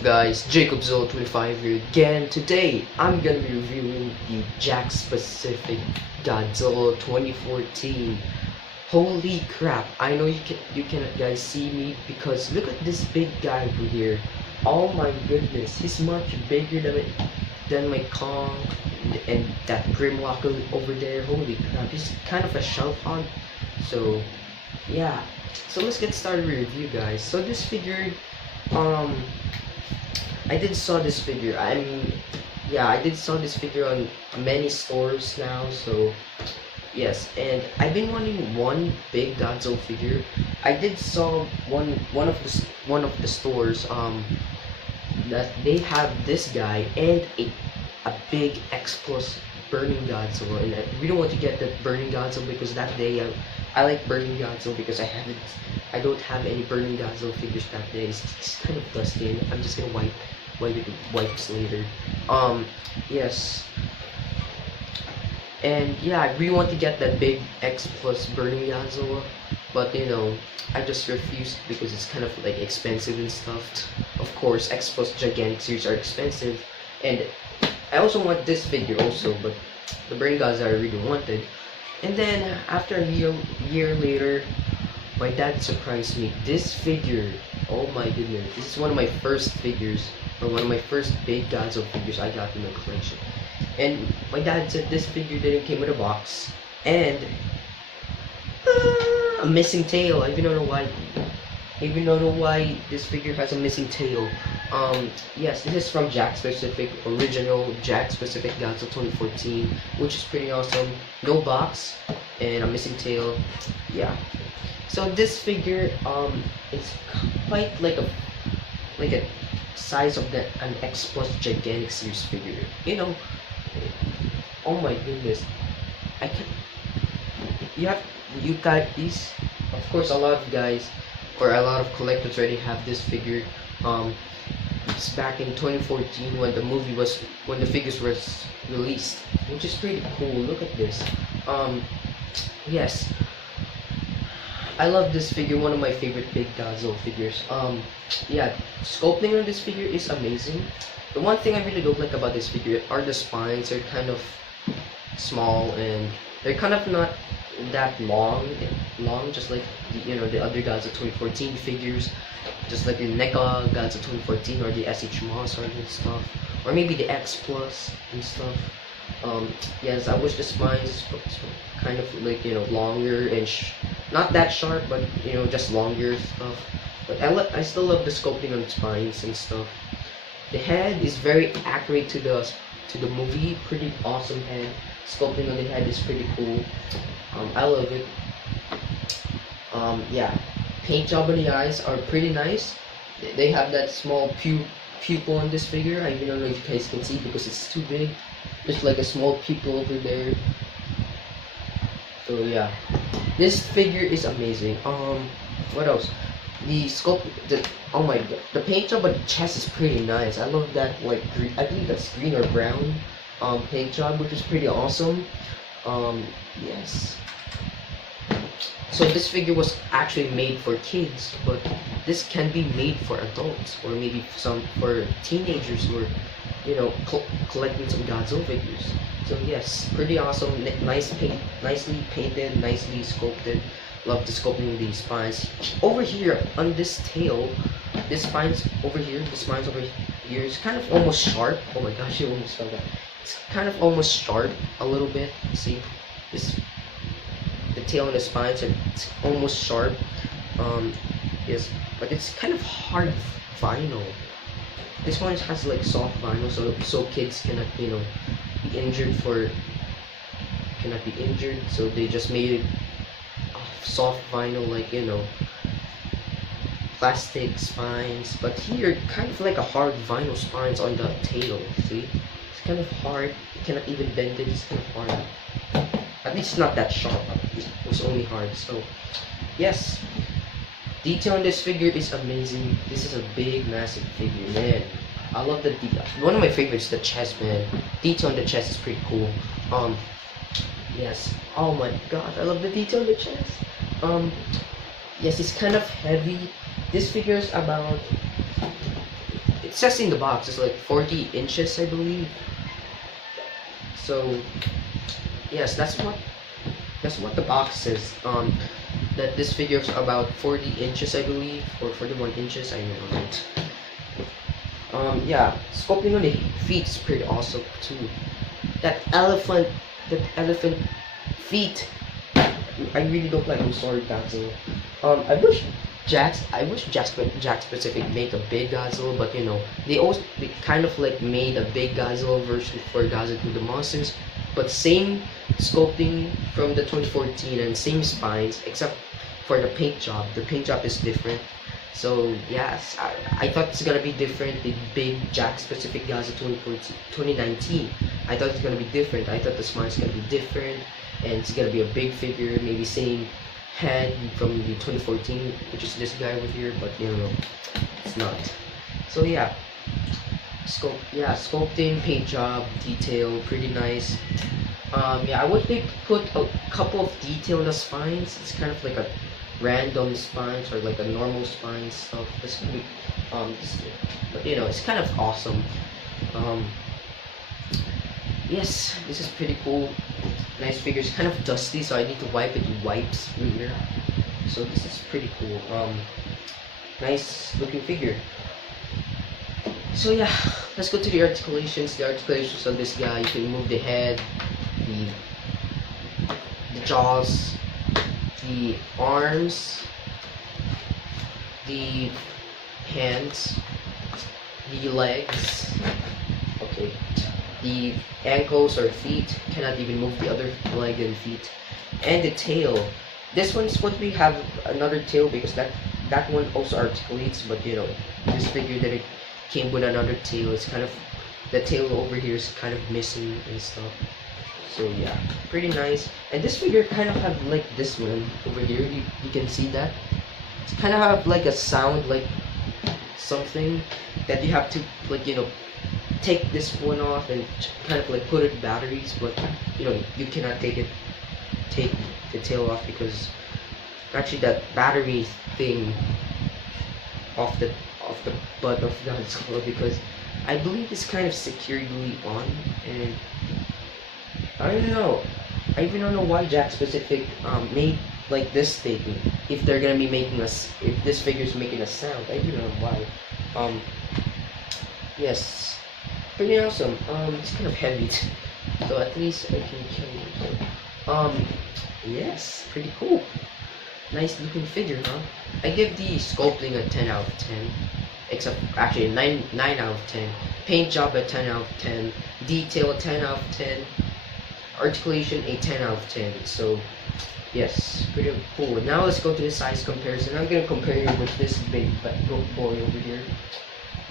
up guys, Jakks25 here again. Today I'm gonna be reviewing the Jakks Pasific Godzilla 2014. Holy crap, I know you cannot guys see me because look at this big guy over here. Oh my goodness, he's much bigger than my Kong and that Grimlock over there. Holy crap, he's kind of a shelf hog. So yeah, so let's get started with review guys. So this figure, I did saw this figure. I did saw this figure on many stores now. So yes, and I've been wanting one big Godzilla figure. I did saw one of the stores that they have this guy and a big xplus burning Godzilla, and I really want to get the burning Godzilla because that day I like burning Godzilla because I don't have any burning Godzilla figures that day. It's kind of dusty and I'm just gonna wipe it with wipes later. Yes. And yeah, I really want to get that big xplus burning Godzilla, but you know, I just refused because it's kind of like expensive and stuff. Of course, xplus gigantic series are expensive, and I also want this figure also, but the burning Godzilla I really wanted. And then after a year later, my dad surprised me. This figure, oh my goodness, this is one of my first figures, or one of my first big Godzilla figures I got in my collection. And my dad said this figure didn't came with a box, and a missing tail. I even don't know why this figure has a missing tail. Yes, this is from Jakks Pasific, original Jakks Pasific Godzilla 2014, which is pretty awesome. No box and a missing tail. Yeah. So this figure, it's quite like a size of an xplus gigantic series figure. You know, oh my goodness, you got these. Of course, a lot of guys or a lot of collectors already have this figure. It's back in 2014 when the figures was released, which is pretty cool. Look at this. Yes, I love this figure. One of my favorite big Godzilla figures. Yeah, sculpting on this figure is amazing. The one thing I really don't like about this figure are the spines. They're kind of small and they're kind of not that long, just like the other Godzilla 2014 figures, just like the NECA Godzilla 2014 or the SH and stuff, or maybe the xplus and stuff. Yes, I wish the spines kind of like longer and not that sharp, but just longer stuff. But I still love the sculpting on the spines and stuff. The head is very accurate to the movie. Pretty awesome head. Sculpting on the head is pretty cool. I love it. Yeah, paint job on the eyes are pretty nice. They have that small pupil on this figure. I don't know if you guys can see because it's too big. There's like a small pupil over there. So yeah, this figure is amazing. What else? Oh my god, the paint job on the chest is pretty nice. I love that, like green, I believe that's green or brown paint job, which is pretty awesome. Yes. So this figure was actually made for kids, but this can be made for adults or maybe for teenagers who are, collecting some Godzilla figures. So yes, pretty awesome. Nicely painted, nicely sculpted. Love the sculpting of these spines. Over here on this tail, the spines over here is kind of almost sharp. Oh my gosh, you almost fell down. It's kind of almost sharp a little bit. See, the tail and the spines are almost sharp. Yes, but it's kind of hard vinyl. This one has like soft vinyl, so kids cannot be injured So they just made it soft vinyl, like plastic spines. But here, kind of like a hard vinyl spines on the tail. See, it's kind of hard. You cannot even bend it. It's kind of hard. At least not that sharp. It was only hard. So yes, detail on this figure is amazing. This is a big, massive figure, man. I love the detail. One of my favorites, the chest, man. Detail on the chest is pretty cool. Yes. Oh my god, I love the detail on the chest. Yes, it's kind of heavy. This figure is about it says in the box it's like 40 inches, I believe. So yes, that's what the box says. That this figure is about 40 inches, I believe, or 41 inches. I don't know. Yeah, sculpting on the feet is pretty awesome too. That elephant feet, I really don't like. I'm sorry, Godzilla. I wish Jakks Pacific make a big Godzilla, but you know, they kind of like made a big Godzilla version for Godzilla to the Monsters, but same sculpting from the 2014 and same spines, except for the paint job. The paint job is different. So yes, I thought it's gonna be different. The big Jakks Pacific Godzilla 2019. I thought it's gonna be different. I thought the spine's gonna be different, and it's gonna be a big figure, maybe same head from the 2014, which is this guy over here. But you know, it's not. So yeah, sculpting, paint job, detail, pretty nice. Yeah, I wish they put a couple of detail in the spines. It's kind of like a random spines or like a normal spine stuff. This could be but you know, it's kind of awesome. Yes, this is pretty cool. Nice figure. It's kind of dusty, so I need to wipe it with wipes here. So this is pretty cool. Nice looking figure. So yeah, let's go to the articulations. The articulations on this guy, you can move the head, the jaws, the arms, the hands, the legs, okay, the ankles or feet, cannot even move the other leg and feet, and the tail. This one's supposed to have another tail because that one also articulates, but you know, this figure that it came with another tail. It's kind of, the tail over here is kind of missing and stuff. So yeah, pretty nice. And this figure kind of have like this one over here. You can see that. It's kind of have like a sound, like something that you have to, like, you know, take this one off and kind of like put it batteries, but you know, you cannot take the tail off because actually that battery thing off the butt of Godzilla, because I believe it's kind of securely on, and I don't know. I even don't know why Jakks Pacific made like this statement. If they're gonna be making us, if this figure's making a sound, I don't know why. Yes, pretty awesome. It's kind of heavy, so at least I can carry it. Yes, pretty cool. Nice looking figure, huh? I give the sculpting a 10 out of 10. Except actually 9 out of 10. Paint job a 10 out of 10. Detail a 10 out of 10. Articulation a 10 out of 10. So yes, pretty cool. Now let's go to the size comparison. I'm gonna compare it with this big boy over here.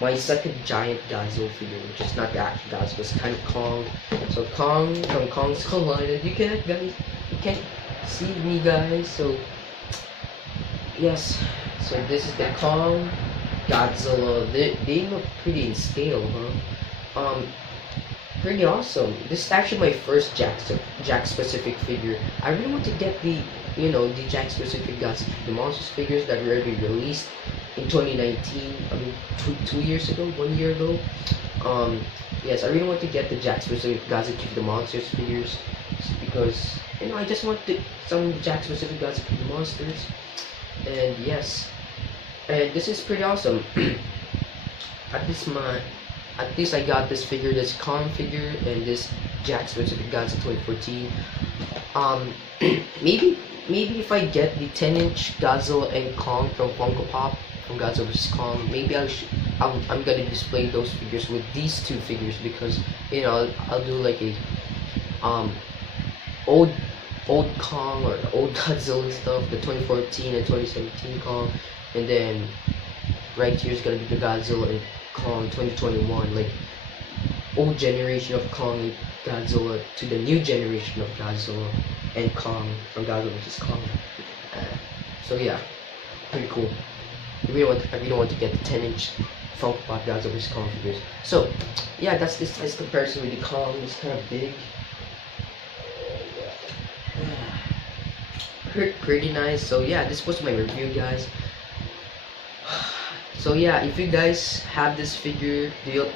My second giant Godzilla figure, which is not the actual Godzilla, it's kind of Kong. So Kong from Kong Skull Island. You can't see me, guys. So yes, so this is the Kong Godzilla. They look pretty in scale, huh? Pretty awesome. This is actually my first Jakks Pacific figure. I really want to get the, you know, the Jakks Pacific Godzilla, the Monsters figures that were already released in 2019. I mean, 2 years ago, 1 year ago. Yes, I really want to get the Jakks Pacific Godzilla, the Monsters figures, because you know, I just want some Jakks Pacific Godzilla, the Monsters. And yes, and this is pretty awesome. At least I got this figure, this Kong figure, and this Jakks Pacific Godzilla 2014. Maybe if I get the 10-inch Godzilla and Kong from Funko Pop, from Godzilla vs Kong, maybe I'm gonna display those figures with these two figures, because you know, I'll do like a old Kong or old Godzilla stuff, the 2014 and 2017 Kong, and then right here is gonna be the Godzilla and Kong 2021, like old generation of Kong and Godzilla to the new generation of Godzilla and Kong from Godzilla vs Kong. So yeah, pretty cool. I really want to get the 10-inch Funko Pop Godzilla vs Kong figures. So yeah, that's this size comparison with the Kong. It's kind of big. Pretty nice. So yeah, this was my review, guys. So yeah, if you guys have this figure, do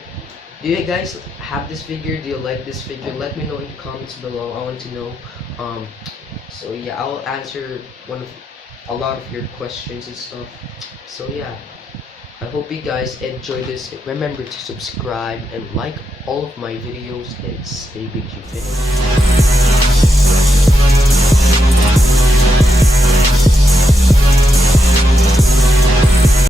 you guys have this figure? Do you like this figure? Let me know in the comments below. I want to know. Um, so yeah, I'll answer a lot of your questions and stuff. So yeah, I hope you guys enjoy this. Remember to subscribe and like all of my videos and stay with you.